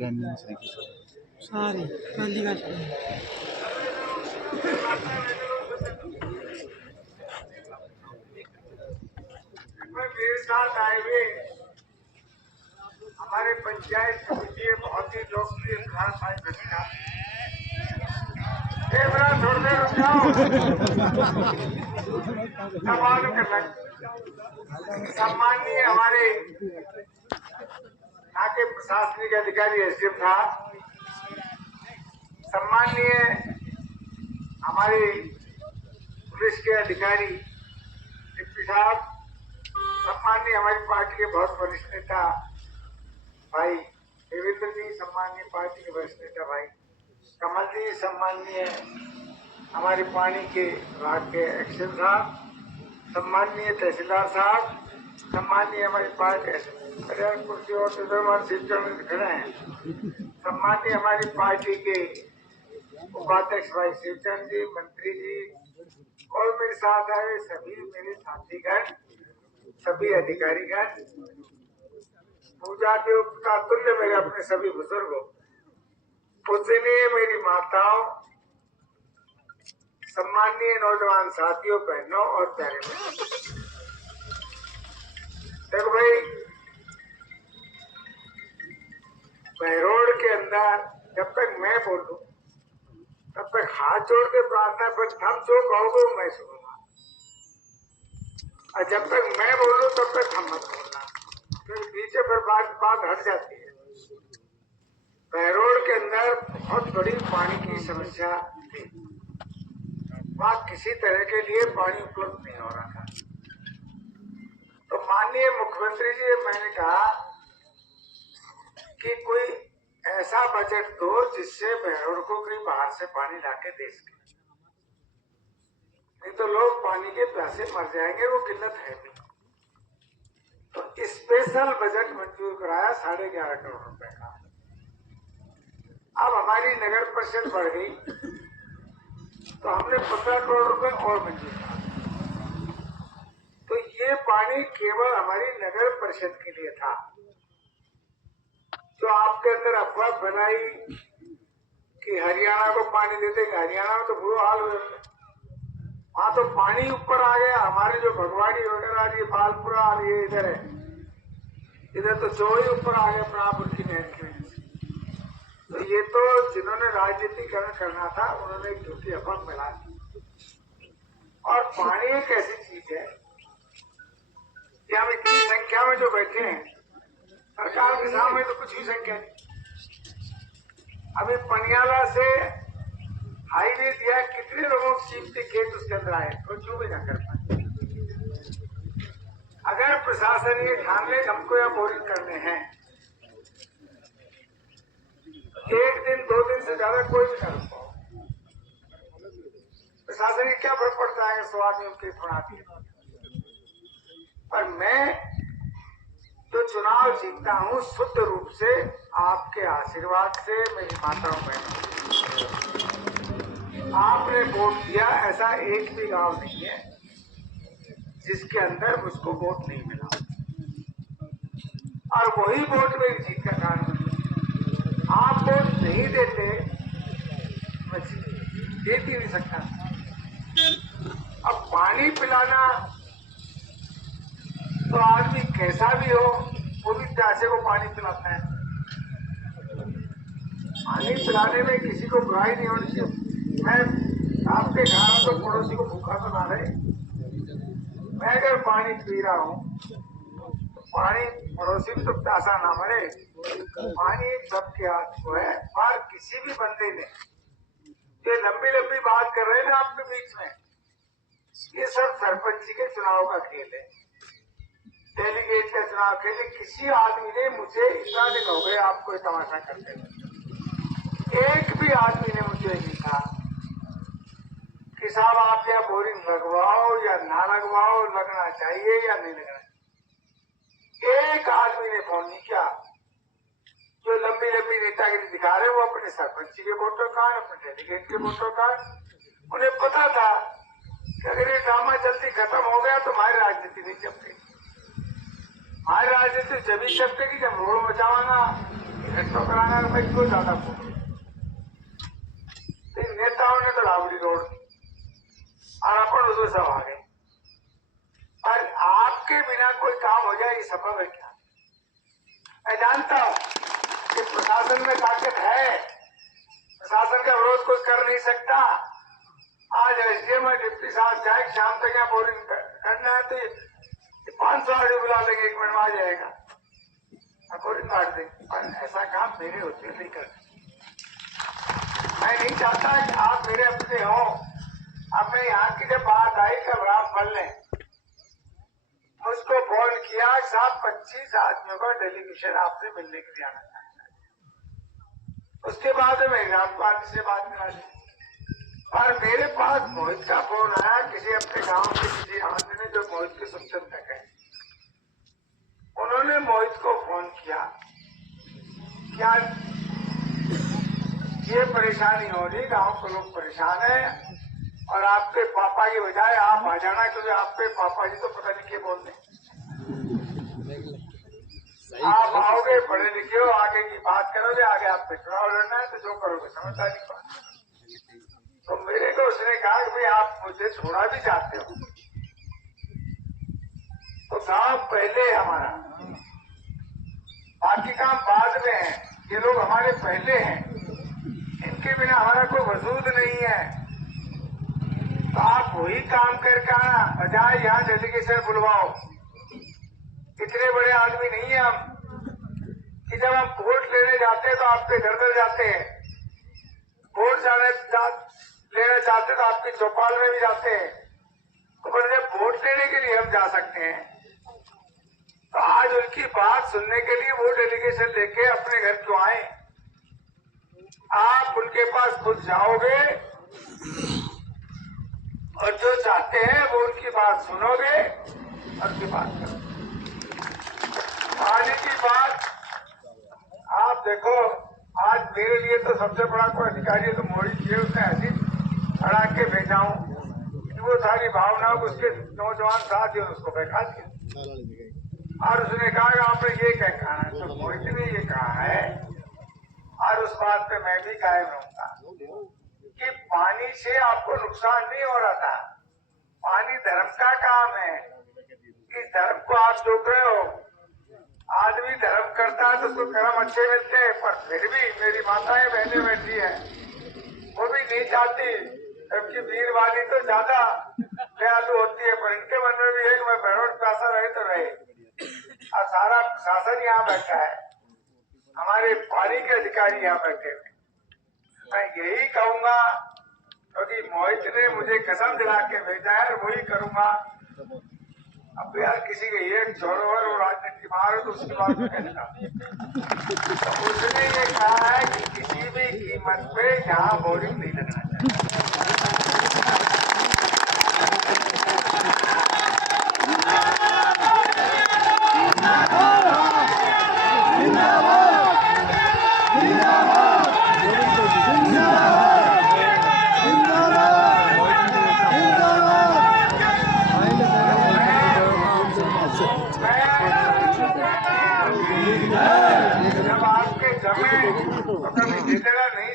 Planning सही की सारी पहली बात मेरे साथ आए हुए हमारे पंचायत समिति बहुत ही लोकप्रिय खास भाई जमीना थोड़ी देर रुक जाओ सम्माननीय हमारे यहाँ के प्रशासनिक अधिकारी एसडीएम साहब, सम्माननीय हमारे पुलिस के अधिकारी डिप्टी साहब, सम्माननीय हमारी पार्टी के बहुत वरिष्ठ नेता भाई देवेंद्र जी, सम्माननीय पार्टी के वरिष्ठ नेता भाई कमल जी, सम्माननीय हमारे पानी के विभाग के एक्शन साहब, सम्माननीय तहसीलदार साहब, सम्माननीय हमारी पार्टी कुर्सी और शिवचरण खड़े हैं, सम्माननीय हमारी पार्टी के उपाध्यक्ष भाई शिवचरण जी, मंत्री जी और मेरे साथ आए सभी मेरे साथीगण, सभी अधिकारीगण, पूजा के का तुल्य मेरे अपने सभी बुजुर्गों, पूजनीय मेरी माताओं, सम्माननीय नौजवान साथियों, बहनों और प्यारे बहनों। देखो भाई, बहरोड के अंदर जब तक मैं बोलूं तब तक हाथ जोड़ के प्रार्थना पर थम जो कहोगे मैं सुनूंगा, और जब तक मैं बोलूं तब तक हम मत बोलना, फिर पीछे पर बात हट जाती है। बहरोड के अंदर बहुत बड़ी पानी की समस्या थी, वहां किसी तरह के लिए पानी उपलब्ध नहीं हो रहा था। तो माननीय मुख्यमंत्री जी, मैंने कहा कि कोई ऐसा बजट दो जिससे बहरोड को कहीं बाहर से पानी लाके दे सके, नहीं तो लोग पानी के प्यासे मर जाएंगे, वो किल्लत है भी। तो स्पेशल बजट मंजूर कराया 11.5 करोड़ रुपए का। अब हमारी नगर परिषद बढ़ गई तो हमने 15 करोड़ रुपए और मंजूर करा। तो ये पानी केवल हमारी नगर परिषद के लिए था। जो आपके अंदर अफवाह बनाई कि हरियाणा को पानी देते, हरियाणा में तो बुरा हाल हुआ, वहां तो पानी ऊपर आ गया। हमारे जो भगवाड़ी वगैरह आ रही है, बालपुरा आ रही है, इधर तो चौड़ी ऊपर आ गया प्रापुर की नहर की वजह से। तो ये तो जिन्होंने राजनीतिकरण करना था उन्होंने एक झूठी अफवाह फैला दी। और पानी एक ऐसी चीज है कि हम इतनी संख्या में जो बैठे हैं, सरकार के सामने तो कुछ भी संख्या नहीं। अभी पनियाला से हाईवे दिया, कितने लोगों की कीमती खेत उसके अंदर आए, तो क्यों भी ना कर पाए। अगर प्रशासन ये ठान ले हमको या बोरिंग करने हैं, एक दिन 2 दिन से ज्यादा कोई भी ना रुक पाओ। प्रशासन की क्या फर्क पड़ता है 100 आदमियों के बनाती है। पर मैं जो चुनाव जीतता हूं शुद्ध रूप से आपके आशीर्वाद से, मेरी माताओं बहनों, आपने वोट दिया, ऐसा एक भी गांव नहीं है जिसके अंदर मुझको वोट नहीं मिला, और वही वोट मेरी जीत का कारण बना। आप वोट नहीं देते, मैं जीत ही नहीं सकता। अब पानी पिलाना तो आदमी कैसा भी हो वो भी प्यासे को पानी पिलाता है। पानी पिलाने में किसी को बुराई नहीं होनी चाहिए। मैं आपके घर तो पड़ोसी को भूखा तो ना रहे। मैं अगर पानी पी रहा हूँ तो पानी पड़ोसी भी तो प्यासा ना मरे। पानी सबके हाथ को है। और किसी भी बंदे ने ये लंबी लंबी बात कर रहे हैं ना आपके बीच में, ये सब सरपंची के चुनाव का खेल है, डेलीगेट का चुनाव खेल है। किसी आदमी ने मुझे इतना दिन हो गए आपको तमाशा करते हुए, एक भी आदमी ने मुझे नहीं कहा कि साहब आप या बोरिंग लगवाओ या ना लगवाओ, लगना चाहिए या नहीं लगना चाहिए। एक आदमी ने फोन नहीं किया। जो लंबी लंबी नेतागिरी दिखा रहे वो अपने सरपंची के वोटर कार्ड, अपने डेलीगेट के वोटर कार्ड, उन्हें पता था कि अगर ये ड्रामा जल्दी खत्म हो गया तो हमारी राजनीति नहीं चपकेगी। हमारी राजनीति जब ही चपकेगी जब रोड बचावाना मेट्रो कराना मैं क्यों ज्यादा बोल, नेताओं ने तो लावड़ी रोड और अपन उधर सब आ गए। और आपके बिना कोई काम हो जाए ये संभव है क्या? मैं जानता हूं कि प्रशासन में ताकत है, प्रशासन का विरोध कोई कर नहीं सकता। आज एसडीएम और डिप्टी साहब चाहे शाम तक यहाँ बोरिंग करना है तो 500 आदमी बुला लेंगे, 1 मिनट में आ जाएगा, बोरिंग काट देंगे। पर ऐसा काम मेरे होते नहीं करते। मैं नहीं चाहता कि आप मेरे अपने हो। अब मैं यहाँ की जब बात आई कब राम फल ने मुझको फोन किया, साहब 25 आदमियों का डेलीगेशन आपसे मिलने के लिए आना चाहता है। उसके बाद मैं राम पार्टी से बात करा दी और मेरे पास मोहित का फोन आया, किसी अपने गांव के किसी आदमी ने जो मोहित के समचंदक है, उन्होंने मोहित को फोन किया, क्या ये परेशानी हो रही, गांव के लोग परेशान है और आपके पापा की बजाय आप आ जाना, क्योंकि आपके पापा जी तो पता नहीं क्या बोल रहे। आप आओगे, पढ़े लिखे हो, आगे की बात करोगे, आगे आपको चुनाव लड़ना है तो जो करोगे समझदारी की बात। तो मेरे को उसने कहा कि भाई आप मुझे छोड़ा भी चाहते हो तो गांव पहले हमारा, बाकी काम बाद में है। ये लोग हमारे पहले हैं, इनके बिना हमारा कोई वजूद नहीं है। तो आप वही काम करके आना, बजाय यहाँ डेलीगेशन बुलवाओ। इतने बड़े आदमी नहीं है हम कि जब हम वोट लेने जाते हैं तो आपके घर घर जाते हैं, वोट लेने जाते तो आपकी चौपाल में भी जाते हैं। तो पर जब वोट लेने के लिए हम जा सकते हैं तो आज उनकी बात सुनने के लिए वो डेलीगेशन लेके अपने घर क्यों आए? आप उनके पास खुद जाओगे और जो चाहते हैं वो उनकी बात सुनोगे और उनकी बात करोगे। पानी की बात आप देखो, आज मेरे लिए तो सबसे बड़ा कोई अधिकारी है तो मोदी जी, उसने ऐसी अड़ा के भेजा हूं कि वो सारी भावनाओं को उसके नौजवान साथी उसको बैठा दिया और उसने कहा कि आपने ये क्या कहा है, तो मोदी ने ये कहा है और उस बात पे मैं भी कायम रहूंगा कि पानी से आपको नुकसान नहीं हो रहा था। पानी धर्म का काम है, इस धर्म को आप रोक रहे हो। आदमी धर्म करता है तो उसको कर्म अच्छे मिलते हैं, पर फिर भी मेरी माताएं बहनें बैठी है, वो भी नहीं चाहती, जबकि वीर वाली तो ज्यादा दयालु होती है, पर इनके मन में भी है कि मैं भैरव प्यासा रहे तो रहे। और सारा शासन यहाँ बैठा है, हमारे पानी के अधिकारी यहाँ बैठे हुए। मैं यही कहूंगा क्योंकि मोहित ने मुझे कसम दिला के भेजा है, वही करूंगा। अब यार किसी के एक छोड़ो और वो राजनीति मारो तो उसकी बात में कहना। तो उसने ये कहा है कि किसी भी कीमत पे यहाँ बोरिंग नहीं लगना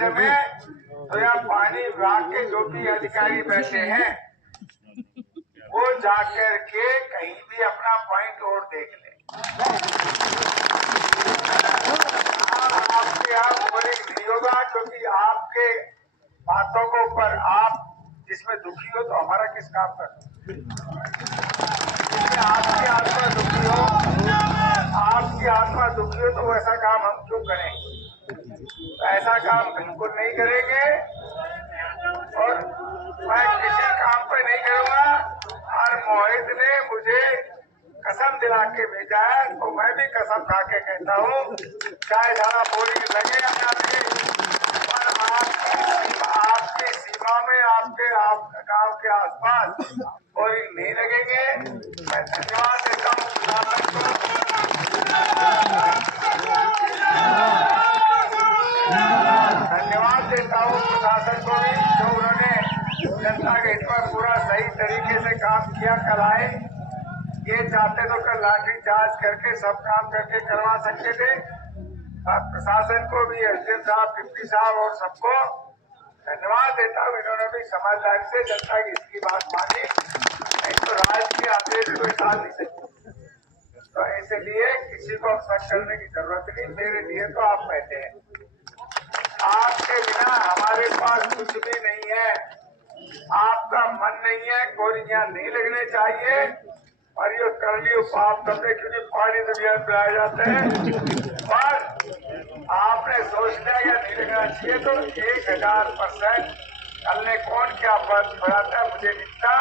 समय तो यहाँ पानी विभाग के जो भी अधिकारी बैठे हैं वो जाकर के कहीं भी अपना पॉइंट और देख ले। आपके यहाँ बोरिंग नहीं होगा क्योंकि आपके बातों को पर आप जिसमें दुखी हो तो हमारा किस काम का? आपकी आत्मा दुखी हो, आपकी आत्मा दुखी हो तो वो ऐसा काम हम क्यों करें? ऐसा काम बिल्कुल नहीं करेंगे और मैं किसी काम पे नहीं करूंगा। और मोहित ने मुझे कसम दिला के भेजा है तो मैं भी कसम खा के कहता हूँ, चाहे ज्यादा बोरिंग लगे या ना लगे, पर आपकी सीमा में आपके गांव के आसपास बोरिंग नहीं लगेंगे। मैं धन्यवाद देता हूँ प्रशासन को भी, जो उन्होंने जनता के हित पर पूरा सही तरीके से काम किया। कल आए, ये चाहते तो कल लाठी चार्ज करके सब काम करके करवा सकते थे, प्रशासन को भी, एसडीएम साहब, डिप्टी साहब और सबको धन्यवाद देता हूँ। इन्होंने भी समझदारी से जनता की इसकी बात मानी, नहीं तो राज्य के आदेश कोई टाल नहीं सकते। तो इसलिए किसी को अवसर करने की जरूरत नहीं, मेरे लिए तो आप बैठे हैं। आपके बिना हमारे पास कुछ भी नहीं है। आपका मन नहीं है, गोलियां नहीं लगने चाहिए, और ये कर लियो पाप तबे, क्योंकि पानी तो बिहार पिलाए जाते हैं, पर आपने सोच लिया या नहीं लगना चाहिए। तो 1000% कल ने कौन क्या फर्क पड़ाता है मुझे दिखता,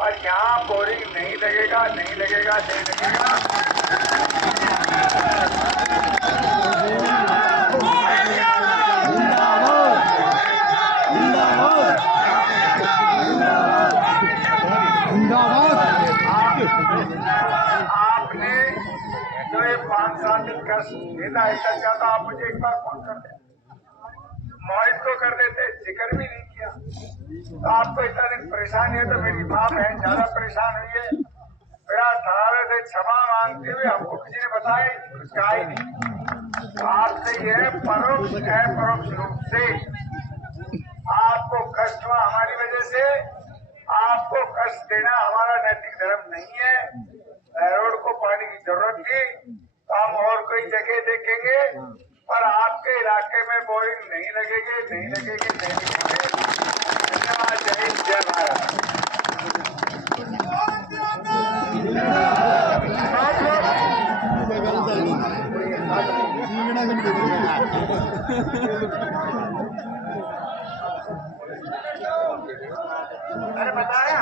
और यहाँ बोरिंग नहीं लगेगा, नहीं लगेगा, नहीं लगेगा। आपने जो ये 5-7 दिन का भेजा ऐसा चाहता, आप मुझे एक बार फोन कर दें, मोहित को कर देते, जिक्र भी नहीं किया। तो आपको इतना दिन परेशानी है, तो मेरी माँ बहन ज्यादा परेशान हुई है। मेरा ठहरावे से क्षमा मांगते हुए हमको किसी ने बताया कुछ कहा ही नहीं। तो आपसे यह परोक्ष अपरोक्ष रूप से आपको कष्ट हुआ हमारी वजह से। आपको कष्ट देना हमारा नैतिक धर्म नहीं है। रोड को पानी की जरूरत थी तो हम और कोई जगह देखेंगे, पर आपके इलाके में बोरिंग नहीं लगेगी, नहीं लगेगी, नहीं लगेगी। धन्यवाद। जय हिंद, जय भारत। अरे बताया